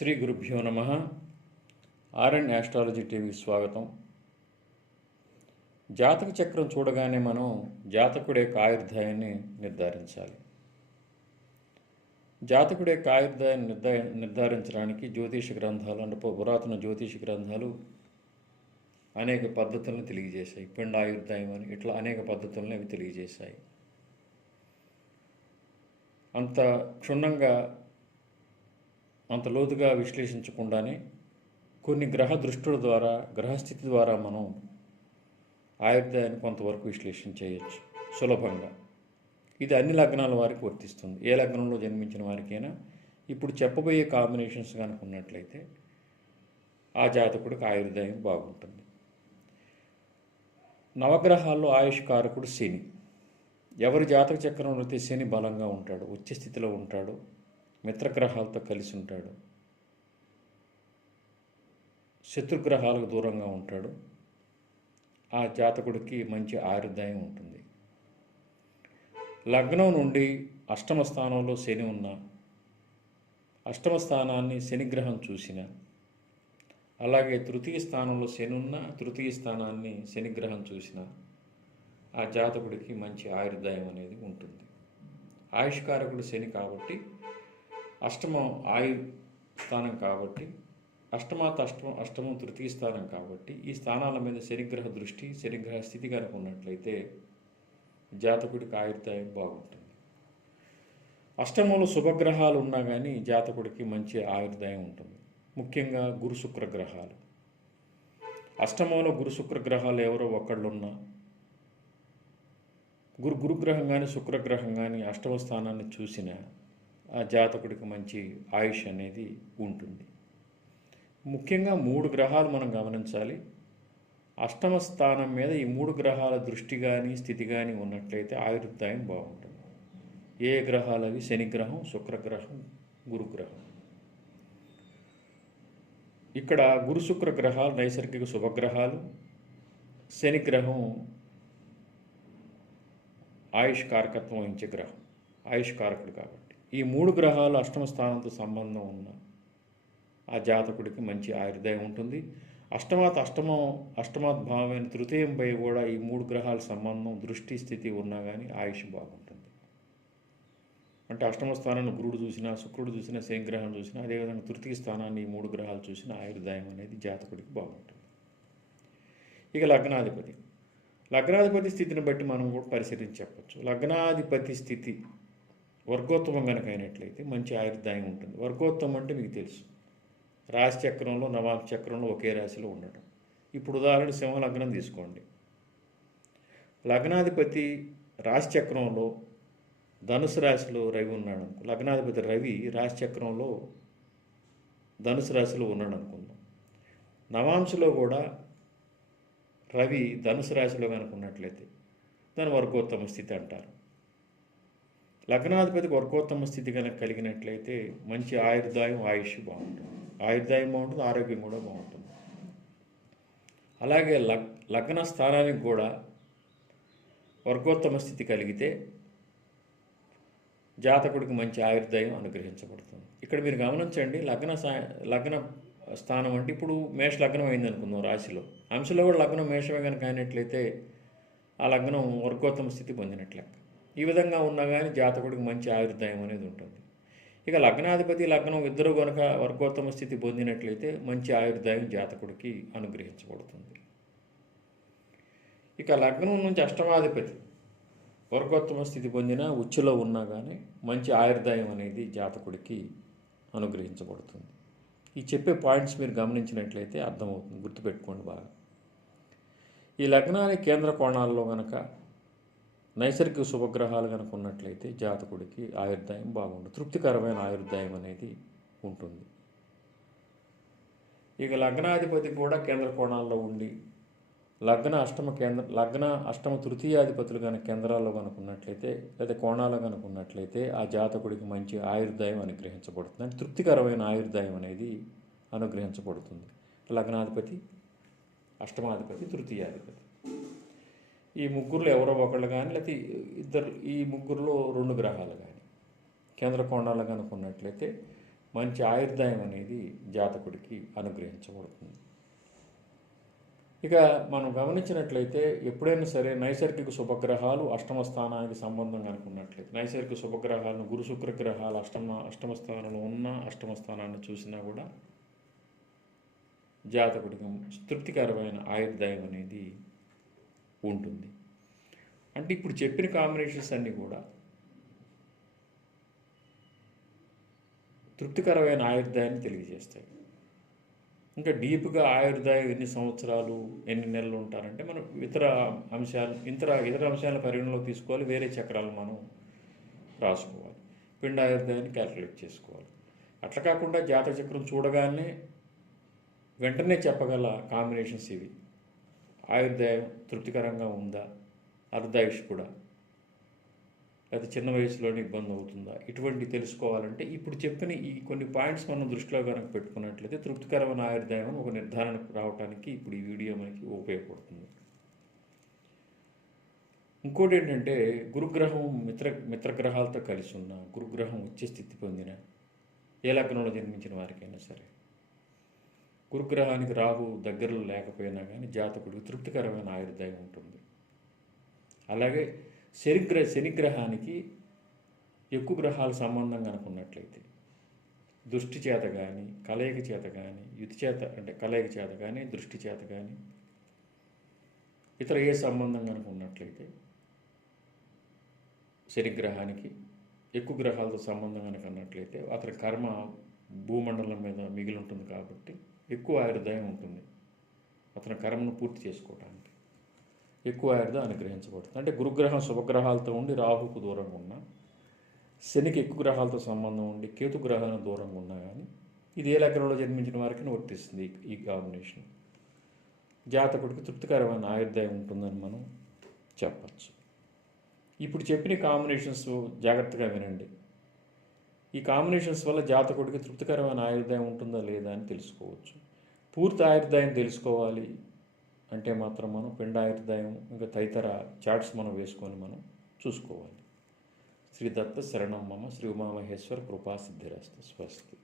శ్రీ గురుభ్యో నమ. RN astrology టీవీకి స్వాగతం. జాతక చక్రం చూడగానే మనం జాతకుడి యొక్క ఆయుర్దాయాన్ని నిర్ధారించాలి. జాతకుడి యొక్క ఆయుర్దాయాన్ని నిర్ధారించడానికి జ్యోతిష గ్రంథాలు అంటే పురాతన జ్యోతిష గ్రంథాలు అనేక పద్ధతులను తెలియజేశాయి. పిండ ఆయుర్దాయం అని ఇట్లా అనేక పద్ధతులను అవి తెలియజేశాయి. అంత క్షుణ్ణంగా అంత లోతుగా విశ్లేషించకుండానే కొన్ని గ్రహ దృష్టుల ద్వారా గ్రహస్థితి ద్వారా మనం ఆయుర్దాయాన్ని కొంతవరకు విశ్లేషణ చేయొచ్చు సులభంగా. ఇది అన్ని లగ్నాల వారికి వర్తిస్తుంది. ఏ లగ్నంలో జన్మించిన వారికైనా ఇప్పుడు చెప్పబోయే కాంబినేషన్స్ కనుక ఉన్నట్లయితే ఆ జాతకుడికి ఆయుర్దాయం బాగుంటుంది. నవగ్రహాల్లో ఆయుష్ కారకుడు శని. ఎవరి జాతక చక్రంలో అయితే శని బలంగా ఉంటాడు, ఉచ్చ స్థితిలో ఉంటాడు, మిత్రగ్రహాలతో కలిసి ఉంటాడు, శత్రుగ్రహాలకు దూరంగా ఉంటాడు, ఆ జాతకుడికి మంచి ఆయుర్దాయం ఉంటుంది. లగ్నం నుండి అష్టమ స్థానంలో శని ఉన్న, అష్టమ స్థానాన్ని శనిగ్రహం చూసిన, అలాగే తృతీయ స్థానంలో శని ఉన్న తృతీయ స్థానాన్ని శనిగ్రహం చూసిన ఆ జాతకుడికి మంచి ఆయుర్దాయం అనేది ఉంటుంది. ఆయుష్కారకుడు శని కాబట్టి అష్టమం ఆయు స్థానం కాబట్టి అష్టమం తృతీయ స్థానం కాబట్టి ఈ స్థానాల మీద శనిగ్రహ దృష్టి శనిగ్రహ స్థితి కనుక ఉన్నట్లయితే జాతకుడికి ఆయుర్దాయం బాగుంటుంది. అష్టమంలో శుభగ్రహాలు ఉన్నా కానీ జాతకుడికి మంచి ఆయుర్దాయం ఉంటుంది. ముఖ్యంగా గురు శుక్ర గ్రహాలు. అష్టమంలో గురు శుక్ర గ్రహాలు ఎవరో ఒకళ్ళున్నా గురుగ్రహం కానీ శుక్రగ్రహం కానీ అష్టమ స్థానాన్ని చూసిన ఆ జాతకుడికి మంచి ఆయుష్ అనేది ఉంటుంది. ముఖ్యంగా 3 గ్రహాలు మనం గమనించాలి. అష్టమ స్థానం మీద ఈ 3 గ్రహాల దృష్టి కానీ స్థితి కానీ ఉన్నట్లయితే ఆయుర్దాయం బాగుంటుంది. ఏ గ్రహాలు అవి? శనిగ్రహం, శుక్రగ్రహం, గురుగ్రహం. ఇక్కడ గురు శుక్ర గ్రహాలు నైసర్గిక శుభగ్రహాలు, శనిగ్రహం ఆయుష్ కారకత్వం వహించే గ్రహం, ఆయుష్ కారకుడు కాబట్టి ఈ 3 గ్రహాలు అష్టమ స్థానంతో సంబంధం ఉన్న ఆ జాతకుడికి మంచి ఆయుర్దాయం ఉంటుంది. అష్టమాత్ భావమైన తృతీయంపై కూడా ఈ 3 గ్రహాల సంబంధం దృష్టి స్థితి ఉన్నా కానీ ఆయుష్ బాగుంటుంది. అంటే అష్టమ స్థానాన్ని గురుడు చూసినా, శుక్రుడు చూసినా, శనిగ్రహం చూసినా, అదేవిధంగా తృతీయ స్థానాన్ని ఈ 3 గ్రహాలు చూసినా ఆయుర్దాయం అనేది జాతకుడికి బాగుంటుంది. ఇక లగ్నాధిపతి స్థితిని బట్టి మనం కూడా పరిశీలించి చెప్పచ్చు. లగ్నాధిపతి స్థితి వర్గోత్తమం కనుక అయినట్లయితే మంచి ఆయుర్దాయం ఉంటుంది. వర్గోత్తమం అంటే మీకు తెలుసు, రాశి చక్రంలో నవాంశ చక్రంలో ఒకే రాశిలో ఉండటం. ఇప్పుడు ఉదాహరణ సింహ లగ్నం తీసుకోండి. లగ్నాధిపతి రాశి చక్రంలో ధనుసు రాశిలో రవి ఉన్నాడు అనుకో. లగ్నాధిపతి రవి రాశి చక్రంలో ధనుసు రాశిలో ఉన్నాడు అనుకుందాం. నవాంశలో కూడా రవి ధనుసు రాశిలో కనుక ఉన్నట్లయితే దాని వర్గోత్తమ స్థితి అంటారు. లగ్నాధిపతికి వర్గోత్తమ స్థితి కనుక కలిగినట్లయితే మంచి ఆయుర్దాయం ఆయుష్ బాగుంటుంది. ఆయుర్దాయం బాగుంటుంది, ఆరోగ్యం కూడా బాగుంటుంది. అలాగే లగ్న స్థానానికి కూడా వర్గోత్తమ స్థితి కలిగితే జాతకుడికి మంచి ఆయుర్దాయం అనుగ్రహించబడుతుంది. ఇక్కడ మీరు గమనించండి, లగ్న స్థానం అంటే ఇప్పుడు మేష లగ్నం అయింది అనుకుందాం. రాశిలో అంశలో కూడా లగ్నం మేషమే కనుక అయినట్లయితే ఆ లగ్నం వర్గోత్తమ స్థితి పొందినట్లే. ఈ విధంగా ఉన్నా కానీ జాతకుడికి మంచి ఆయుర్దాయం అనేది ఉంటుంది. ఇక లగ్నాధిపతి లగ్నం ఇద్దరు కనుక వర్గోత్తమ స్థితి పొందినట్లయితే మంచి ఆయుర్దాయం జాతకుడికి అనుగ్రహించబడుతుంది. ఇక లగ్నం నుంచి అష్టమాధిపతి వర్గోత్తమ స్థితి పొందిన ఉచ్చులో ఉన్నా కానీ మంచి ఆయుర్దాయం అనేది జాతకుడికి అనుగ్రహించబడుతుంది. ఈ చెప్పే పాయింట్స్ మీరు గమనించినట్లయితే అర్థమవుతుంది, గుర్తుపెట్టుకోండి బాగా. ఈ లగ్నానికి కేంద్ర కోణాల్లో కనుక నైసర్గిక శుభగ్రహాలు కనుక ఉన్నట్లయితే జాతకుడికి ఆయుర్దాయం బాగుంటుంది, తృప్తికరమైన ఆయుర్దాయం అనేది ఉంటుంది. ఇక లగ్నాధిపతి కూడా కేంద్ర కోణాల్లో ఉండి లగ్న అష్టమ తృతీయాధిపతులు కనుక కేంద్రాల్లో కనుక ఉన్నట్లయితే లేదా కోణాలు కనుక ఉన్నట్లయితే ఆ జాతకుడికి మంచి ఆయుర్దాయం అనుగ్రహించబడుతుంది. అంటే తృప్తికరమైన ఆయుర్దాయం అనేది అనుగ్రహించబడుతుంది. లగ్నాధిపతి, అష్టమాధిపతి, తృతీయాధిపతి ఈ ముగ్గురులో ఎవరో ఒకళ్ళు కానీ లేకపోతే ఈ ముగ్గురులో 2 గ్రహాలు కానీ కేంద్ర కోణాలు కనుక ఉన్నట్లయితే మంచి ఆయుర్దాయం అనేది జాతకుడికి అనుగ్రహించబడుతుంది. ఇక మనం గమనించినట్లయితే ఎప్పుడైనా సరే నైసర్గిక శుభగ్రహాలు అష్టమ స్థానానికి సంబంధం కనుకున్నట్లయితే నైసర్గిక శుభగ్రహాలను గురు శుక్ర గ్రహాలు అష్టమ స్థానంలో ఉన్న అష్టమ స్థానాన్ని చూసినా కూడా జాతకుడికి తృప్తికరమైన ఆయుర్దాయం అనేది ఉంటుంది. అంటే ఇప్పుడు చెప్పిన కాంబినేషన్స్ అన్నీ కూడా తృప్తికరమైన ఆయుర్దాయాన్ని తెలియజేస్తాయి. ఇంకా డీప్గా ఆయుర్దాయం ఎన్ని సంవత్సరాలు ఎన్ని నెలలు ఉంటారంటే మనం ఇతర అంశాలను పరిగణలో తీసుకోవాలి. వేరే చక్రాలు మనం రాసుకోవాలి. పిండ ఆయుర్దాయాన్ని క్యాలిక్యులేట్ చేసుకోవాలి. అట్లా కాకుండా జాతక చక్రం చూడగానే వెంటనే చెప్పగల కాంబినేషన్స్ ఇవి. ఆయుర్దాయం తృప్తికరంగా ఉందా, అర్ధాయుష్ కూడా, లేదా చిన్న వయసులోనే ఇబ్బంది అవుతుందా, ఇటువంటి తెలుసుకోవాలంటే ఇప్పుడు చెప్పిన ఈ కొన్ని పాయింట్స్ మనం దృష్టిలో కనుక పెట్టుకున్నట్లయితే తృప్తికరమైన ఆయుర్దాయం ఒక నిర్ధారణకు రావడానికి ఇప్పుడు ఈ వీడియో మనకి ఉపయోగపడుతుంది. ఇంకోటి ఏంటంటే గురుగ్రహం మిత్రగ్రహాలతో కలిసి ఉన్న గురుగ్రహం వచ్చే స్థితి పొందిన ఏ లగ్నంలో జన్మించిన వారికైనా సరే గురుగ్రహానికి రాహు దగ్గరలో లేకపోయినా కానీ జాతకుడికి తృప్తికరమైన ఆయుర్దాయం ఉంటుంది. అలాగే శనిగ్రహానికి ఎక్కువ గ్రహాల సంబంధం కనుకున్నట్లయితే దృష్టి చేత కానీ కలయిక చేత కానీ యుతి చేత అంటే కలయిక చేత కానీ దృష్టి చేత కానీ ఇతర ఏ సంబంధం కనుకున్నట్లయితే శనిగ్రహానికి ఎక్కువ గ్రహాలతో సంబంధం కనుకున్నట్లయితే అతని కర్మ భూమండలం మీద మిగిలి ఉంటుంది కాబట్టి ఎక్కువ ఆయుర్దాయం ఉంటుంది. అతని కర్మను పూర్తి చేసుకోవడానికి ఎక్కువ ఆయుర్దాయం అనుగ్రహించబడుతుంది. అంటే గురుగ్రహం శుభగ్రహాలతో ఉండి రాహుకు దూరంగా ఉన్నా, శనికి ఎక్కువ గ్రహాలతో సంబంధం ఉండి కేతు గ్రహానికి దూరంగా ఉన్నా కానీ ఇది ఏ లగ్నంలో జన్మించిన వారికి వర్తిస్తుంది. ఈ కాంబినేషన్ జాతకుడికి తృప్తికరమైన ఆయుర్దాయం ఉంటుందని మనం చెప్పచ్చు. ఇప్పుడు చెప్పిన కాంబినేషన్స్ జాగ్రత్తగా వినండి. ఈ కాంబినేషన్స్ వల్ల జాతకుడికి తృప్తికరమైన ఆయుర్దాయం ఉంటుందా లేదా అని తెలుసుకోవచ్చు. పూర్తి ఆయుర్దాయం తెలుసుకోవాలి అంటే మాత్రం మనం పిండ ఆయుర్దాయం ఇంకా తదితర చార్ట్స్ మనం వేసుకొని మనం చూసుకోవాలి. శ్రీ దత్త శరణం మమ శ్రీ ఉమామహేశ్వర కృపా సిద్ధిరస్తు. స్వస్తి.